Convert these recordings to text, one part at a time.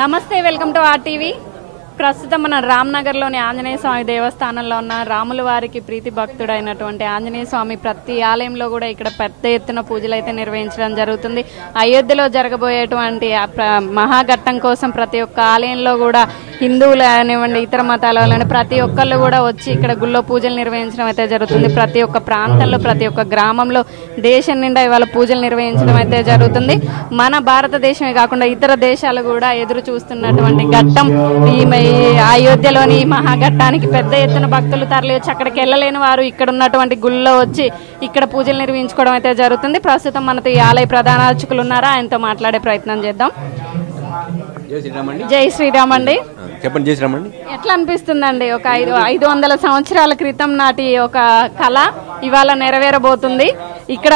నమస్తే, welcome to RTV. ప్రస్తుతం మన రామ్నగర్లోని ఆంజనేయ స్వామి దేవస్థానంలో ఉన్న రాముల వారికి ప్రీతి భక్తుడైనటువంటి ఆంజనేయ స్వామి ప్రతి ఆలయంలో కూడా ఇక్కడ పెద్ద ఎత్తున పూజలు అయితే నిర్వహించడం జరుగుతుంది. అయోధ్యలో జరగబోయేటువంటి మహాఘట్టం కోసం ప్రతి ఒక్క ఆలయంలో కూడా హిందువులు కానివ్వండి, ఇతర మతాల వాళ్ళని ప్రతి ఒక్కళ్ళు కూడా వచ్చి ఇక్కడ గుళ్ళో పూజలు నిర్వహించడం అయితే జరుగుతుంది. ప్రతి ఒక్క ప్రాంతంలో, ప్రతి ఒక్క గ్రామంలో దేశం నిండా ఇవాళ పూజలు నిర్వహించడం అయితే జరుగుతుంది. మన భారతదేశమే కాకుండా ఇతర దేశాలు కూడా ఎదురు చూస్తున్నటువంటి ఘట్టం ఈ అయోధ్యలోని మహాఘట్టానికి పెద్ద ఎత్తున భక్తులు తరలి వచ్చి అక్కడికి వెళ్ళలేని వారు ఇక్కడ ఉన్నటువంటి గుళ్ళో వచ్చి ఇక్కడ పూజలు నిర్వహించుకోవడం అయితే జరుగుతుంది. ప్రస్తుతం మనతో ఈ ఆలయ ప్రధాన అర్చకులు ఉన్నారా, ఆయనతో మాట్లాడే ప్రయత్నం చేద్దాం. జై శ్రీరామ్ అండి. చెప్పండి. జై శ్రీరామ్ అండి. ఎట్లా అనిపిస్తుందండి? ఒక 500 సంవత్సరాల క్రితం నాటి ఒక కళ ఇవాళ నెరవేరబోతుంది. ఇక్కడ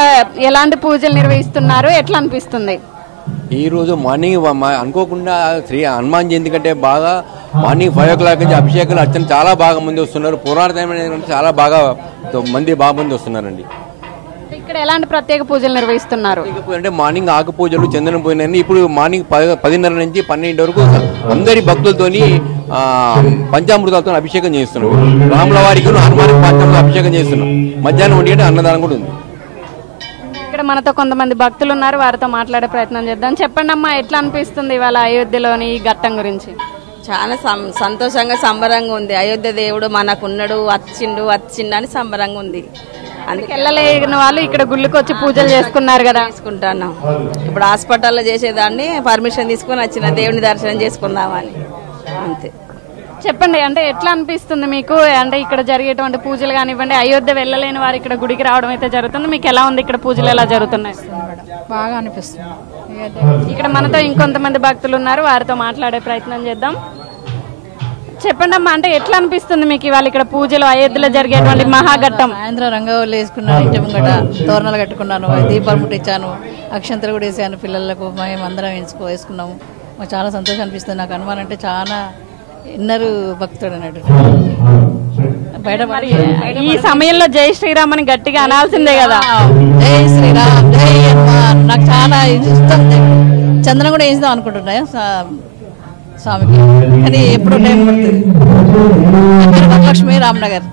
ఎలాంటి పూజలు నిర్వహిస్తున్నారు, ఎట్లా అనిపిస్తుంది? ఈ రోజు మార్నింగ్ అనుకోకుండా శ్రీ హనుమాన్ జయంతి కంటే బాగా మార్నింగ్ 5 o'clock నుంచి అభిషేకాలు అర్చన చాలా బాగా మంది వస్తున్నారు. పురాతనమైన చాలా బాగా మంది వస్తున్నారండి. ఇక్కడ ఎలాంటి ప్రత్యేక పూజలు నిర్వహిస్తున్నారు అంటే మార్నింగ్ ఆకు పూజలు, చందనం పూజలు. ఇప్పుడు మార్నింగ్ 10:30 నుంచి 12 వరకు అందరి భక్తులతోని పంచామృతాలతో అభిషేకం చేస్తున్నాం. రాముల వారికి హనుమాన్ పంచామృత అభిషేకం చేస్తున్నాం. మధ్యాహ్నం 1 గంటల అన్నదానం కూడా ఉంది. ఇక్కడ మనతో కొంతమంది భక్తులు ఉన్నారు, వారితో మాట్లాడే ప్రయత్నం చేద్దాం. చెప్పండి అమ్మా, ఎట్లా అనిపిస్తుంది ఇవాళ అయోధ్యలోని ఈ ఘట్టం గురించి? చాలా సంతోషంగా, సంబరంగా ఉంది. అయోధ్య దేవుడు మనకున్నాడు, వచ్చిండు అని సంబరంగా ఉంది. అందుకే వెళ్ళలేని వాళ్ళు ఇక్కడ గుళ్ళకి వచ్చి పూజలు చేసుకున్నారు కదా. చేసుకుంటున్నాం. ఇప్పుడు హాస్పిటల్లో చేసేదాన్ని పర్మిషన్ తీసుకొని వచ్చిన దేవుని దర్శనం చేసుకుందామని, అంతే. చెప్పండి, అంటే ఎట్లా అనిపిస్తుంది మీకు? అంటే ఇక్కడ జరిగేటువంటి పూజలు కానివ్వండి, అయోధ్య వెళ్ళలేని వారు ఇక్కడ గుడికి రావడం అయితే జరుగుతుంది. మీకు ఎలా ఉంది ఇక్కడ పూజలు ఎలా జరుగుతున్నాయి? బాగా అనిపిస్తుంది. ఇక్కడ మనతో ఇంకొంతమంది భక్తులు ఉన్నారు, వారితో మాట్లాడే ప్రయత్నం చేద్దాం. చెప్పండి అమ్మా, అంటే ఎట్లా అనిపిస్తుంది మీకు ఇవాళ ఇక్కడ పూజలు అయోధ్యలో జరిగేటువంటి మహాఘట్టం? సాయంత్రం రంగవల్లి వేసుకున్నాను, ఇంటి ముంగట తోరణాలు కట్టుకున్నాను, దీపాలు ముట్టించాను, అక్షంతలు కూడా వేసాను. పిల్లలకు మేము అందరం వేసుకున్నాము. మాకు చాలా సంతోషం అనిపిస్తుంది. నాకు హనుమాన్ అంటే చాలా ఇన్నరు భక్తుడు అన్నాడు. బయట ఈ సమయంలో జై శ్రీరామ్ అని గట్టిగా అనాల్సిందే కదా. జై శ్రీరామ్, జై హనుమాన్. నాకు చాలా ఇష్టం. చంద్రం కూడా వేసిద్దాం అనుకుంటున్నాయి స్వామికి, కానీ ఎప్పుడు టైం పడుతుంది. వరలక్ష్మి, రామ్నగర్.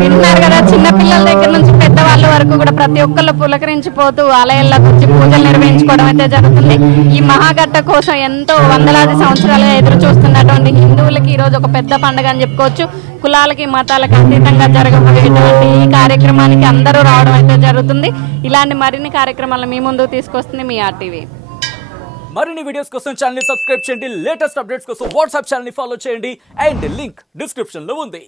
విన్నారు కదా, చిన్నపిల్లల దగ్గర నుంచి పెద్దవాళ్ళ వరకు కూడా ప్రతి ఒక్కళ్ళు పులకరించిపోతూ ఆలయాల్లోకి వచ్చి పూజలు నిర్వహించుకోవడం అయితే జరుగుతుంది. ఈ మహాఘట్ట కోసం ఎంతో వందలాది సంవత్సరాలుగా ఎదురు చూస్తున్నటువంటి హిందువులకి ఈ రోజు ఒక పెద్ద పండుగ అని చెప్పుకోవచ్చు. కులాలకి మతాలకు అతీతంగా జరగబోయేటువంటి ఈ కార్యక్రమానికి అందరూ రావడం అయితే జరుగుతుంది. ఇలాంటి మరిన్ని కార్యక్రమాలను మీ ముందుకు తీసుకొస్తుంది మీ ఆర్టీవీ. మరిన్ని వీడియోస్ కోసం ఛానల్ ని సబ్స్క్రైబ్ చేయండి. లేటెస్ట్ అప్డేట్స్ కోసం వాట్సాప్ ఛానల్ ని ఫాలో చేయండి. అండ్ లింక్ డిస్క్రిప్షన్ లో ఉంది.